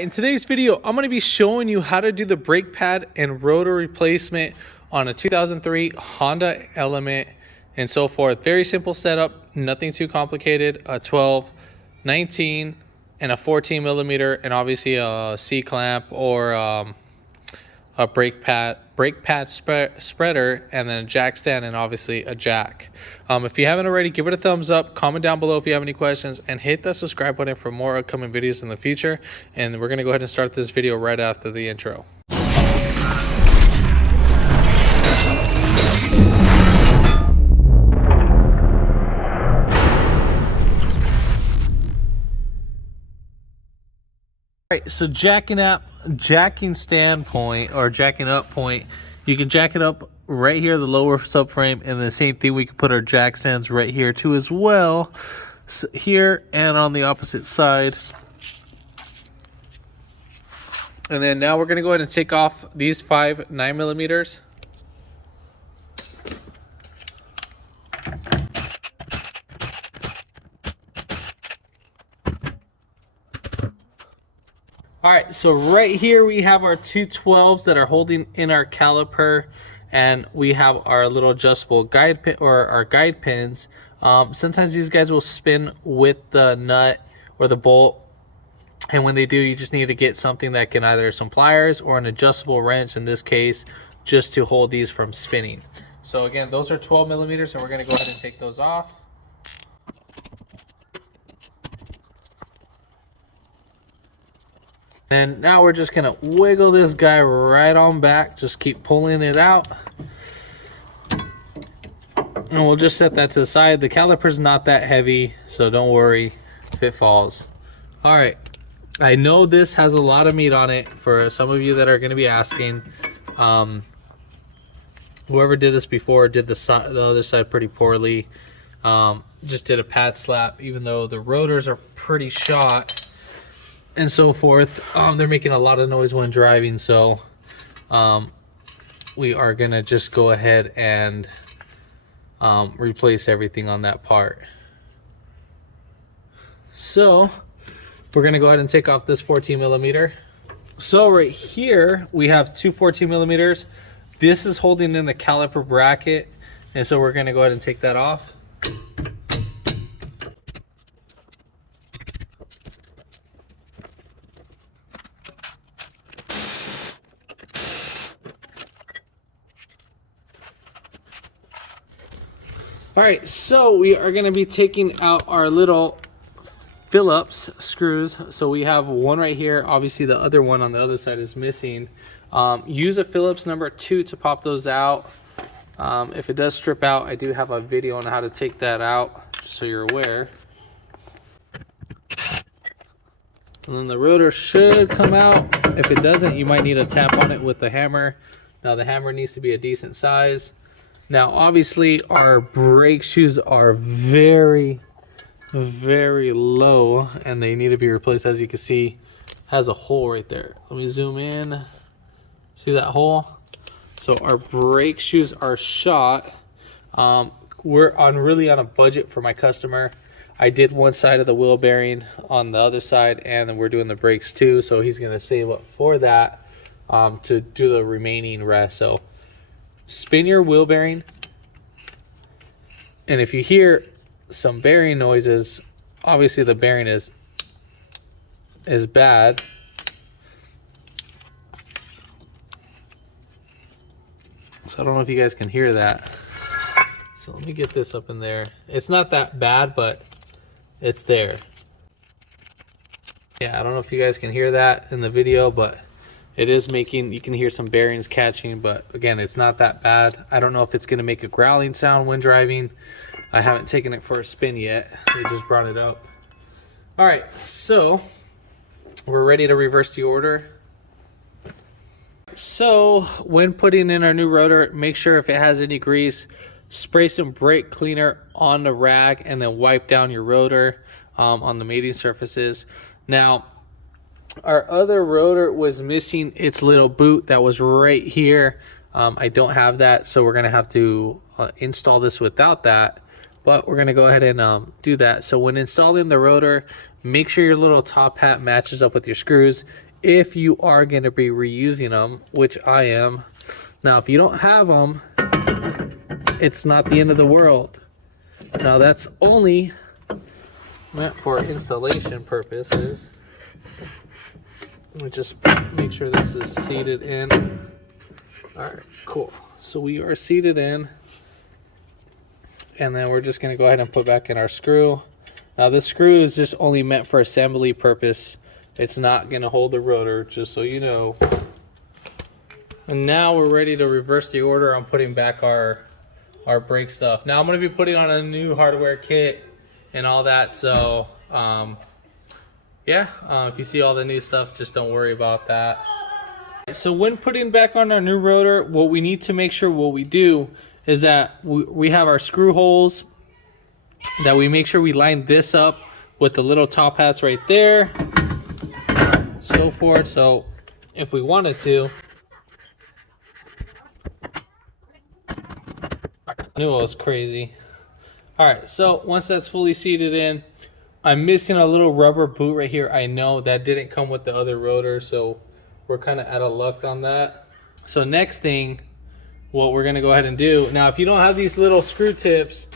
In today's video, I'm going to be showing you how to do the brake pad and rotor replacement on a 2003 Honda Element and so forth. Very simple setup, nothing too complicated. A 12, 19, and a 14 millimeter, and obviously a C-clamp or a brake pad spreader, and then a jack stand, and obviously a jack. If you haven't already, give it a thumbs up, comment down below if you have any questions, and hit the subscribe button for more upcoming videos in the future. And we're going to go ahead and start this video right after the intro. Alright, so jacking standpoint, or jacking up point, you can jack it up right here, the lower subframe, and the same thing, we can put our jack stands right here too as well, so here and on the opposite side. And then now we're going to go ahead and take off these 5 9mm. All right, so right here we have our two 12s that are holding in our caliper, and we have our little adjustable guide pin, or our guide pins. Sometimes these guys will spin with the nut or the bolt, and when they do, you just need to get something that can either some pliers or an adjustable wrench in this case, just to hold these from spinning. So again, those are 12 millimeters, and we're going to go ahead and take those off. And now we're just gonna wiggle this guy right on back. Just keep pulling it out. And we'll just set that to the side. The caliper's not that heavy, so don't worry if it falls. All right, I know this has a lot of meat on it for some of you that are gonna be asking. Whoever did this before did the other side pretty poorly. Just did a pad slap, even though the rotors are pretty shot and so forth. They're making a lot of noise when driving, so we are gonna just go ahead and replace everything on that part. So we're gonna go ahead and take off this 14 millimeter. So right here we have two 14 millimeters. This is holding in the caliper bracket, and so we're gonna go ahead and take that off. All right, so we are going to be taking out our little Phillips screws. So we have one right here. Obviously, the other one on the other side is missing. Use a Phillips number 2 to pop those out. If it does strip out, I do have a video on how to take that out, just so you're aware. And then the rotor should come out. If it doesn't, you might need to tap on it with the hammer. Now, the hammer needs to be a decent size. Now, obviously, our brake shoes are very, very low, and they need to be replaced. As you can see, has a hole right there. Let me zoom in. See that hole? So our brake shoes are shot. We're really on a budget for my customer. I did one side of the wheel bearing on the other side, and then we're doing the brakes too. So he's going to save up for that to do the remaining rest. So spin your wheel bearing, and if you hear some bearing noises, obviously the bearing is bad. So I don't know if you guys can hear that. So let me get this up in there. It's not that bad, but it's there. Yeah, I don't know if you guys can hear that in the video, but it is making, you can hear some bearings catching, but again, it's not that bad. I don't know if it's gonna make a growling sound when driving. I haven't taken it for a spin yet. They just brought it up. All right, so we're ready to reverse the order. So when putting in our new rotor, make sure if it has any grease, spray some brake cleaner on the rag and then wipe down your rotor on the mating surfaces. Now, our other rotor was missing its little boot that was right here. I don't have that, so we're gonna have to install this without that, but we're gonna go ahead and do that. So when installing the rotor, make sure your little top hat matches up with your screws. if you are going to be reusing them, which I am. Now, if you don't have them, it's not the end of the world. Now, that's only meant for installation purposes. Let me just make sure this is seated in. All right, cool. So we are seated in. And then we're just going to go ahead and put back in our screw. Now, this screw is just only meant for assembly purpose. It's not going to hold the rotor, just so you know. And now we're ready to reverse the order on putting back our brake stuff. Now I'm going to be putting on a new hardware kit and all that. So, if you see all the new stuff, just don't worry about that. So when putting back on our new rotor, what we need to make sure what we do is that we have our screw holes, that we make sure we line this up with the little top hats right there, so forth. So if we wanted to, I knew it was crazy. All right, so once that's fully seated in, I'm missing a little rubber boot right here. I know that didn't come with the other rotor, so we're kind of out of luck on that. So next thing, what we're gonna go ahead and do, now if you don't have these little screw tips,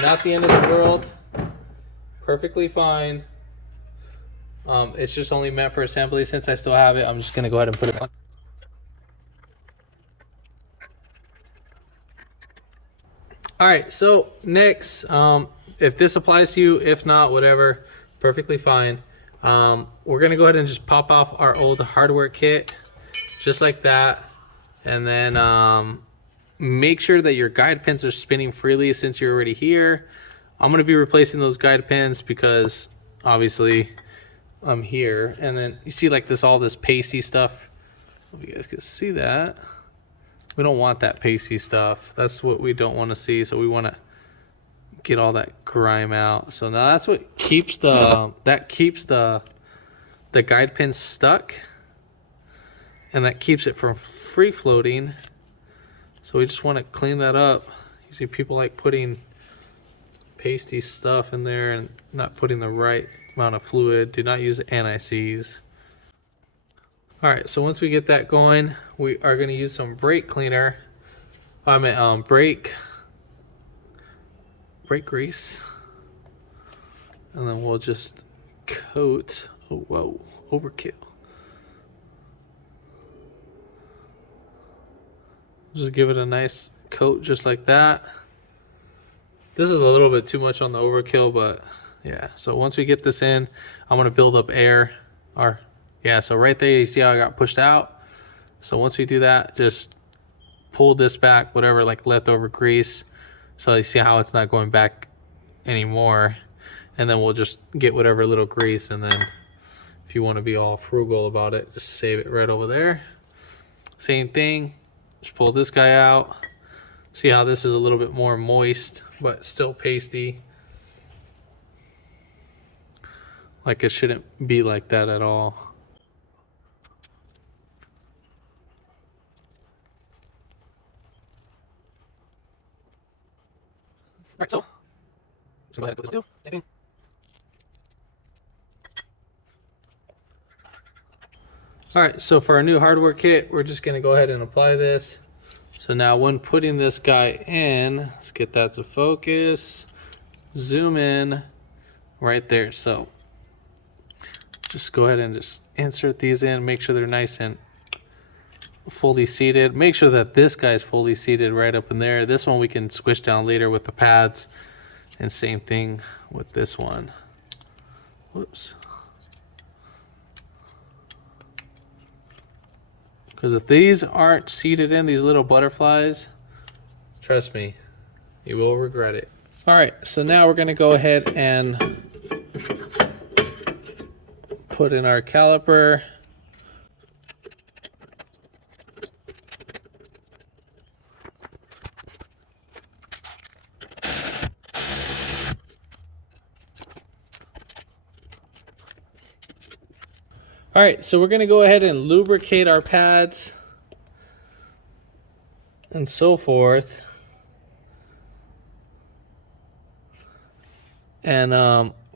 not the end of the world, perfectly fine. It's just only meant for assembly. Since I still have it, I'm just gonna go ahead and put it on. All right, so next, if this applies to you, if not, whatever, perfectly fine. We're gonna go ahead and just pop off our old hardware kit, just like that. And then make sure that your guide pins are spinning freely since you're already here. I'm gonna be replacing those guide pins because obviously I'm here. And then you see like all this pasty stuff. I hope you guys can see that. We don't want that pasty stuff. That's what we don't want to see. So we want to get all that grime out. So now that's what keeps the guide pin stuck, and that keeps it from free floating. So we just want to clean that up. You see people like putting pasty stuff in there and not putting the right amount of fluid. Do not use anti-seize. All right, so once we get that going, we are going to use some brake cleaner. Brake grease, and then we'll just coat. Oh, whoa, overkill. Just give it a nice coat just like that. This is a little bit too much on the overkill, but yeah. So once we get this in, I'm going to build up air. So right there, you see how I got pushed out. So once we do that, just pull this back, whatever like leftover grease. So you see how it's not going back anymore. And then we'll just get whatever little grease, and then if you want to be all frugal about it, just save it right over there. Same thing, just pull this guy out. See how this is a little bit more moist, but still pasty. Like it shouldn't be like that at all. All right, so go ahead and put this too. Same thing. All right, so for our new hardware kit, we're just gonna go ahead and apply this. So now when putting this guy in, let's get that to focus, zoom in right there. So just go ahead and just insert these in, make sure they're nice and fully seated. Make sure that this guy's fully seated right up in there. This one we can squish down later with the pads, and same thing with this one. Whoops. Because if these aren't seated in, these little butterflies, trust me, you will regret it. All right, so now we're gonna go ahead and put in our caliper. All right, so we're gonna go ahead and lubricate our pads and so forth. And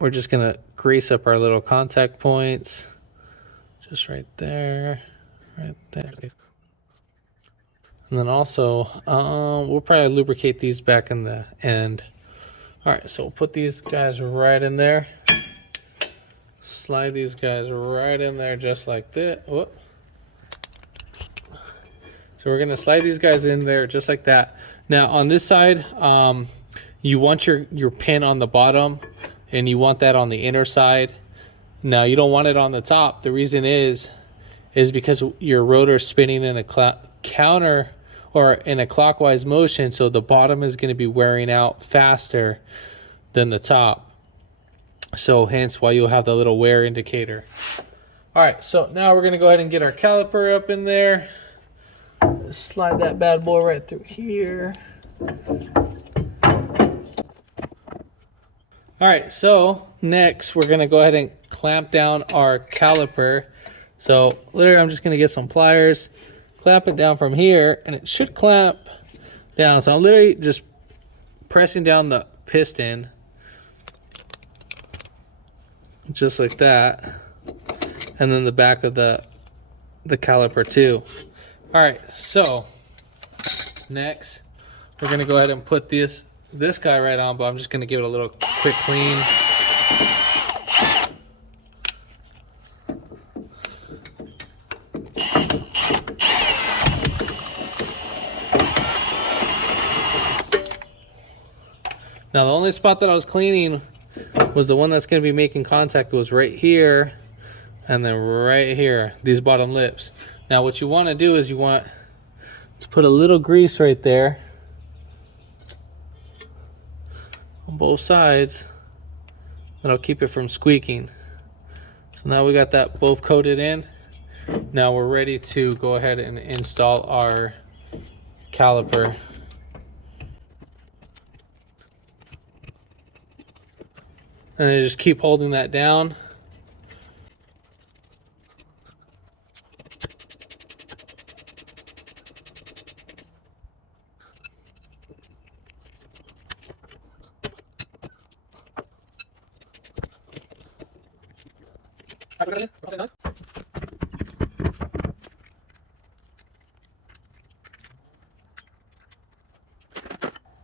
we're just gonna grease up our little contact points Just right there, right there. And then also, we'll probably lubricate these back in the end. All right, so we'll put these guys right in there. Slide these guys right in there just like that. Whoop. So we're gonna slide these guys in there just like that. Now on this side, you want your pin on the bottom and you want that on the inner side. Now you don't want it on the top. The reason is because your rotor is spinning in a counter or in a clockwise motion, so the bottom is going to be wearing out faster than the top. So hence why you'll have the little wear indicator. All right, so now we're going to go ahead and get our caliper up in there. Slide that bad boy right through here. All right, so next we're going to go ahead and clamp down our caliper. So literally I'm just going to get some pliers, clamp it down from here, and it should clamp down. So I'm literally just pressing down the piston just like that, and then the back of the caliper too. All right, so next we're going to go ahead and put this guy right on, but I'm just going to give it a little quick clean. Now the only spot that I was cleaning was the one that's going to be making contact was right here and then right here, these bottom lips. Now what you want to do is you want to put a little grease right there on both sides. That'll keep it from squeaking. So now we got that both coated in. Now we're ready to go ahead and install our caliper. And then just keep holding that down.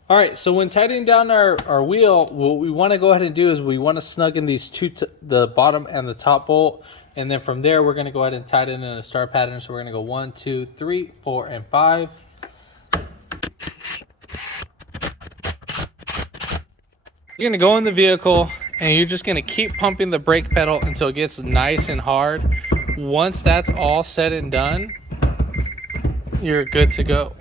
All right, so when tightening down our wheel, what we want to go ahead and do is we want to snug in these the bottom and the top bolt, and then from there we're going to go ahead and tighten in a star pattern. So we're going to go 1, 2, 3, 4, and 5. You're going to go in the vehicle and you're just going to keep pumping the brake pedal until it gets nice and hard. Once that's all said and done, you're good to go.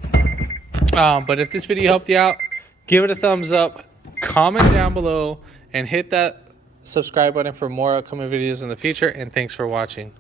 But if this video helped you out, give it a thumbs up, comment down below, and hit that subscribe button for more upcoming videos in the future. And thanks for watching.